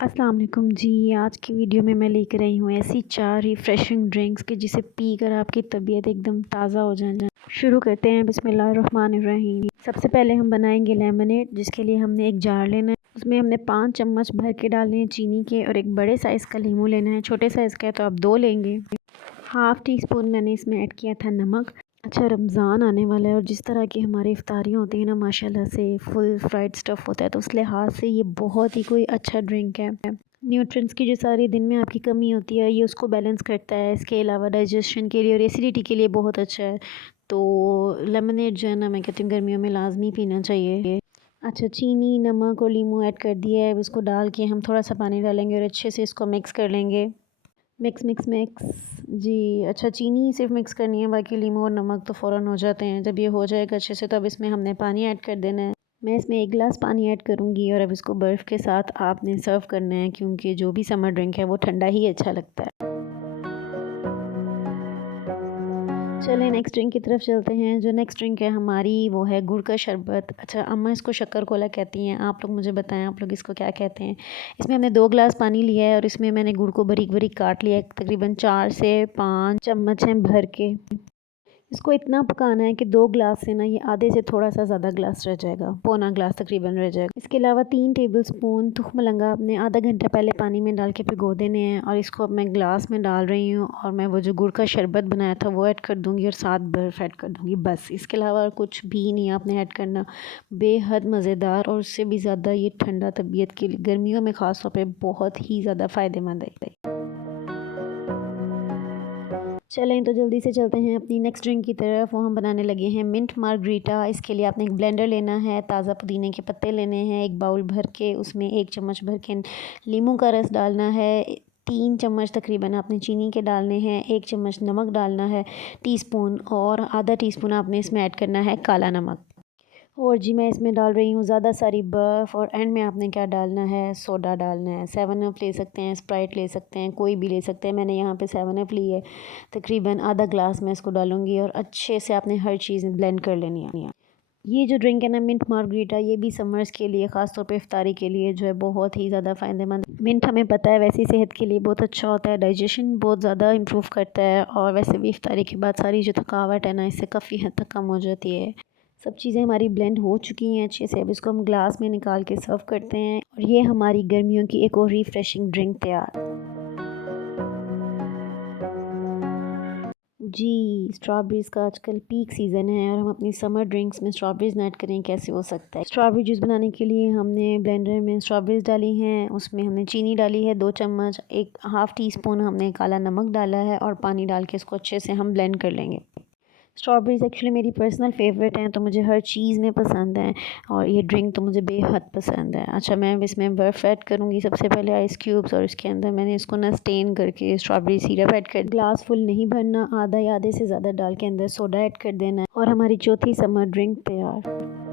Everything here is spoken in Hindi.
अस्सलाम वालेकुम जी। आज की वीडियो में मैं लेकर आई हूँ ऐसी 4 रिफ़्रेशिंग ड्रिंक्स कि जिसे पीकर आपकी तबीयत एकदम ताज़ा हो जाए। शुरू करते हैं बिस्मिल्लाहिर्रहमानिर्रहीम। सबसे पहले हम बनाएंगे लेमनेड, जिसके लिए हमने एक जार लेना है। उसमें हमने 5 चम्मच भर के डालने हैं चीनी के, और एक बड़े साइज़ का लीमू लेना है। छोटे साइज़ का है तो आप 2 लेंगे। हाफ़ टी स्पून मैंने इसमें ऐड किया था नमक। अच्छा, रमज़ान आने वाला है और जिस तरह की हमारी इफ्तारियाँ होती हैं ना, माशाल्लाह से फुल फ्राइड स्टफ़ होता है, तो उस लिहाज से ये बहुत ही कोई अच्छा ड्रिंक है। न्यूट्रिएंट्स की जो सारी दिन में आपकी कमी होती है, ये उसको बैलेंस करता है। इसके अलावा डाइजेशन के लिए और एसिडिटी के लिए बहुत अच्छा है। तो लेमनेड जो है ना, मैं कहती हूँ गर्मियों में लाजमी पीना चाहिए। अच्छा, चीनी, नमक और लीमू ऐड कर दिया है। अब इसको डाल के हम थोड़ा सा पानी डालेंगे और अच्छे से इसको मिक्स कर लेंगे। मिक्स मिक्स मिक्स जी। अच्छा, चीनी सिर्फ मिक्स करनी है, बाकी लीमू और नमक तो फ़ौरन हो जाते हैं। जब ये हो जाएगा अच्छे से, तो अब इसमें हमने पानी ऐड कर देना है। मैं इसमें 1 गिलास पानी ऐड करूँगी और अब इसको बर्फ़ के साथ आपने सर्व करना है, क्योंकि जो भी समर ड्रिंक है वो ठंडा ही अच्छा लगता है। चलें नेक्स्ट ड्रिंक की तरफ चलते हैं। जो नेक्स्ट ड्रिंक है हमारी, वो है गुड़ का शरबत। अच्छा, अम्मा इसको शक्कर कोला कहती हैं, आप लोग मुझे बताएं आप लोग इसको क्या कहते हैं। इसमें हमने 2 गिलास पानी लिया है और इसमें मैंने गुड़ को बारीक बारीक काट लिया है। तकरीबन 4 से 5 चम्मच हैं भर के। इसको इतना पकाना है कि 2 गिलास से ना ये आधे से थोड़ा सा ज़्यादा गिलास रह जाएगा, पौना गिलास तकरीबन रह जाएगा। इसके अलावा 3 टेबलस्पून तुख्म लंगा अपने आधा घंटा पहले पानी में डाल के भिगो देने हैं, और इसको अब मैं गिलास में डाल रही हूँ। और मैं वो जो गुड़ का शरबत बनाया था वो ऐड कर दूँगी और साथ बर्फ़ ऐड कर दूँगी, बस। इसके अलावा कुछ भी नहीं आपने ऐड करना। बेहद मज़ेदार और उससे भी ज़्यादा ये ठंडा तबीयत के लिए गर्मियों में ख़ास तौर पर बहुत ही ज़्यादा फ़ायदेमंद है। चलें तो जल्दी से चलते हैं अपनी नेक्स्ट ड्रिंक की तरफ। वो हम बनाने लगे हैं मिंट मार्गरीटा। इसके लिए आपने एक ब्लेंडर लेना है, ताज़ा पुदीने के पत्ते लेने हैं, एक बाउल भर के उसमें 1 चम्मच भर के नींबू का रस डालना है, 3 चम्मच तकरीबन आपने चीनी के डालने हैं, 1 चम्मच नमक डालना है टीस्पून, और आधा टीस्पून आपने इसमें ऐड करना है काला नमक। और जी, मैं इसमें डाल रही हूँ ज़्यादा सारी बर्फ़, और एंड में आपने क्या डालना है, सोडा डालना है। 7 अप ले सकते हैं, स्प्राइट ले सकते हैं, कोई भी ले सकते हैं। मैंने यहाँ पे 7 अप ली है। तकरीबन आधा गिलास मैं इसको डालूँगी और अच्छे से आपने हर चीज़ ब्लेंड कर लेनी है। ये जो ड्रिंक है ना, मिंट मार्गरीटा, ये भी समर्स के लिए, ख़ास तौर पे इफ्तारी के लिए जो है बहुत ही ज़्यादा फ़ायदेमंद। मिंट हमें पता है वैसे सेहत के लिए बहुत अच्छा होता है, डाइजेशन बहुत ज़्यादा इम्प्रूव करता है, और वैसे भी इफ्तारी के बाद सारी जो थकावट है ना, इससे काफ़ी हद तक कम हो जाती है। सब चीज़ें हमारी ब्लेंड हो चुकी हैं अच्छे से। अब इसको हम ग्लास में निकाल के सर्व करते हैं, और ये हमारी गर्मियों की एक और रिफ़्रेशिंग ड्रिंक तैयार। जी, स्ट्रॉबेरीज़ का आजकल पीक सीज़न है और हम अपनी समर ड्रिंक्स में स्ट्रॉबेरीज़ ऐड करें, कैसे हो सकता है। स्ट्रॉबेरी जूस बनाने के लिए हमने ब्लेंडर में स्ट्रॉबेरीज़ डाली हैं, उसमें हमने चीनी डाली है 2 चम्मच, एक हाफ़ टी स्पून हमने काला नमक डाला है, और पानी डाल के इसको अच्छे से हम ब्लेंड कर लेंगे। स्ट्रॉबेरीज़ एक्चुअली मेरी पर्सनल फ़ेवरेट हैं, तो मुझे हर चीज़ में पसंद हैं, और ये ड्रिंक तो मुझे बेहद पसंद है। अच्छा, मैं अब इसमें बर्फ़ ऐड करूँगी, सबसे पहले आइस क्यूब्स, और इसके अंदर मैंने इसको ना स्टेन करके स्ट्रॉबेरी सिरप ऐड कर। ग्लास फुल नहीं भरना, आधा या आधे से ज़्यादा डाल के अंदर सोडा ऐड कर देना है, और हमारी चौथी समर ड्रिंक तैयार।